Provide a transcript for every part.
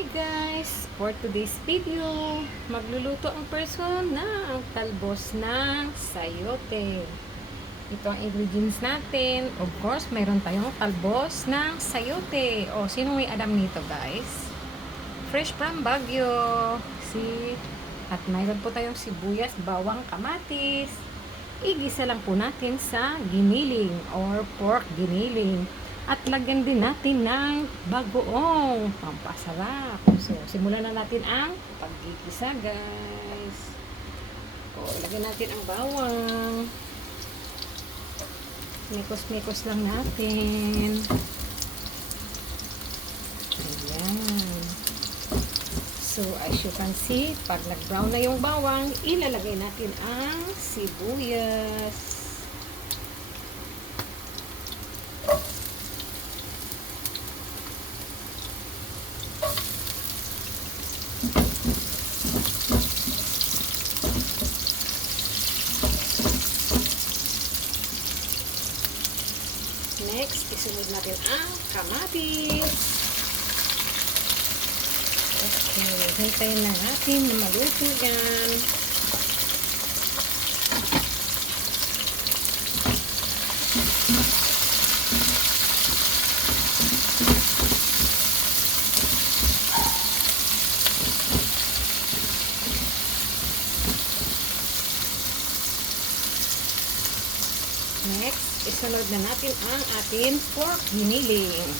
Hi guys! For today's video, magluluto ang person ng talbos ng sayote. Ito ang ingredients natin. Of course, mayroon tayong talbos ng sayote. O, sino may alam nito guys? Fresh from Baguio. See? At mayroon po tayong sibuyas, bawang, kamatis. Igisa lang po natin sa giniling or pork giniling. At lagyan din natin ng bagoong pampasarap. So, simulan na natin ang paggigisa, guys. O, lagyan natin ang bawang. Mikos-mikos lang natin. Ayan. So, as you can see, pag nag-brown na yung bawang, ilalagay natin ang sibuyas. Next, isunod natin ang kamatis. Okay, hintayin na natin na maluto yan. Next, isunod na natin ang ating pork giniling.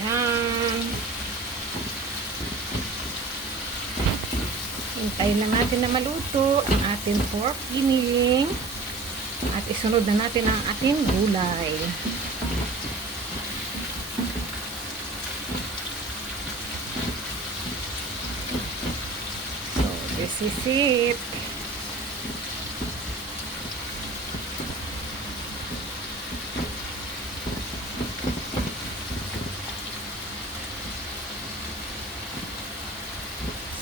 Yan. Hintayin lang natin na maluto ang ating pork giniling. At isunod na natin ang ating gulay. So, this is it.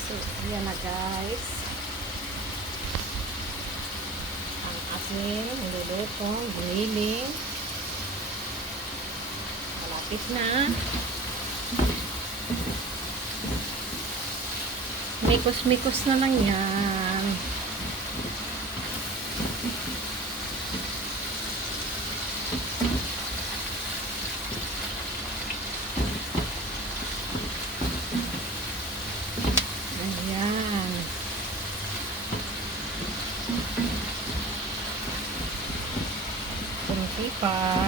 So, ayan na guys. Ang ating nilulutong giniling. Malapit na. Mikos-mikos na lang yan. Ayan. Kunti pa.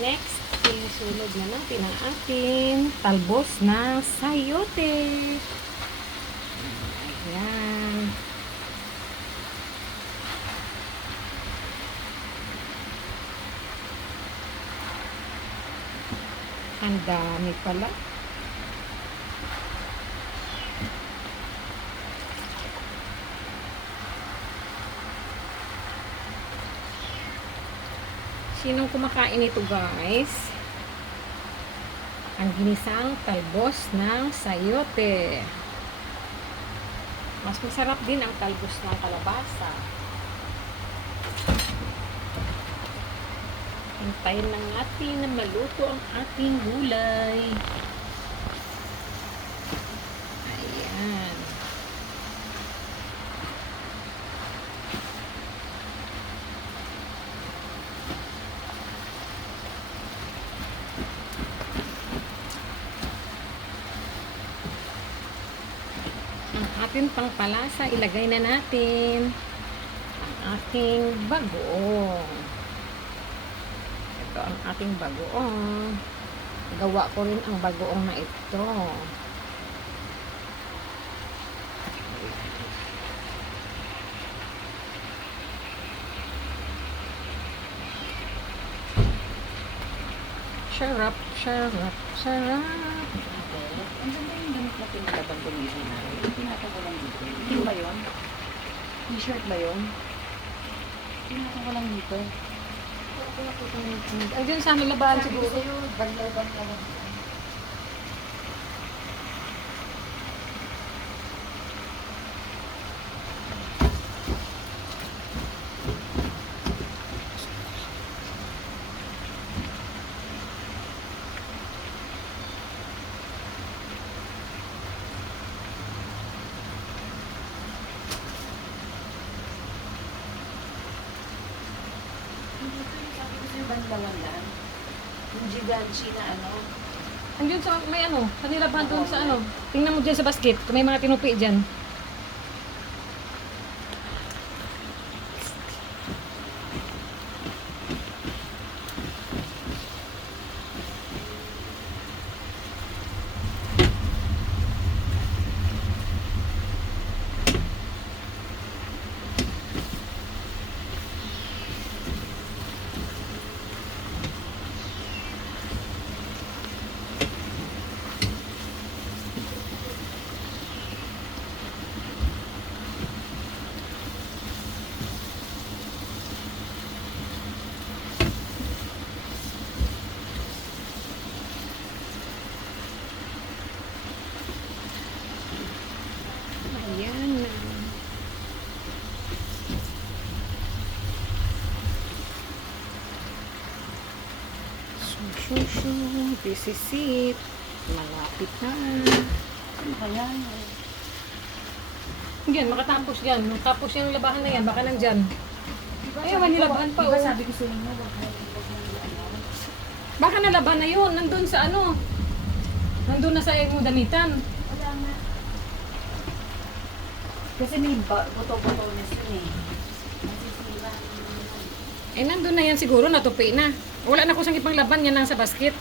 Next, isusunod na natin ang ating talbos ng sayote. Ayan. Ang dami pala. Sinong kumakain ito guys? Ang ginisang talbos ng sayote. Mas masarap din ang talbos ng kalabasa. Hintayin lang natin na maluto ang ating gulay. Ayan. Ang ating pangpalasa, ilagay na natin ang ating bagoong. Ito ang ating bagoong. Gawa ko rin ang bagoong na ito. Sarap, sarap, sarap. Ang ganda yung ganit na pinalabang gumising namin. Yung tinatawalan dito. Yung ba yun? T-shirt ba yun? Pinaka ko lang dito. Andiyan sa ano labahan siguro. baglaw-baglaw. Bandlawan lang. Yung Givenchy na ano. Andiyan sa may ano, sa nilabahan doon sa ano. Tingnan mo dyan sa basket, may mga tinupi dyan. Ayan na. Is it. Malapit na. Ano kaya? Yan, makatapos yan. Matapos yung labahan na yan, baka nandyan. Ay, wala nilabahan pa, Diba oh. sabi ko sa inyo, wag kayo, ano. Baka nalaban na yun, nandun sa ano. Nandun na sa iyong damitan. Wala nga. Kasi may ba- buto-butones yun eh. Masisira. Eh, nandun na yan siguro, natupi na. Wala na ko sang ipang laban yan nasa basket.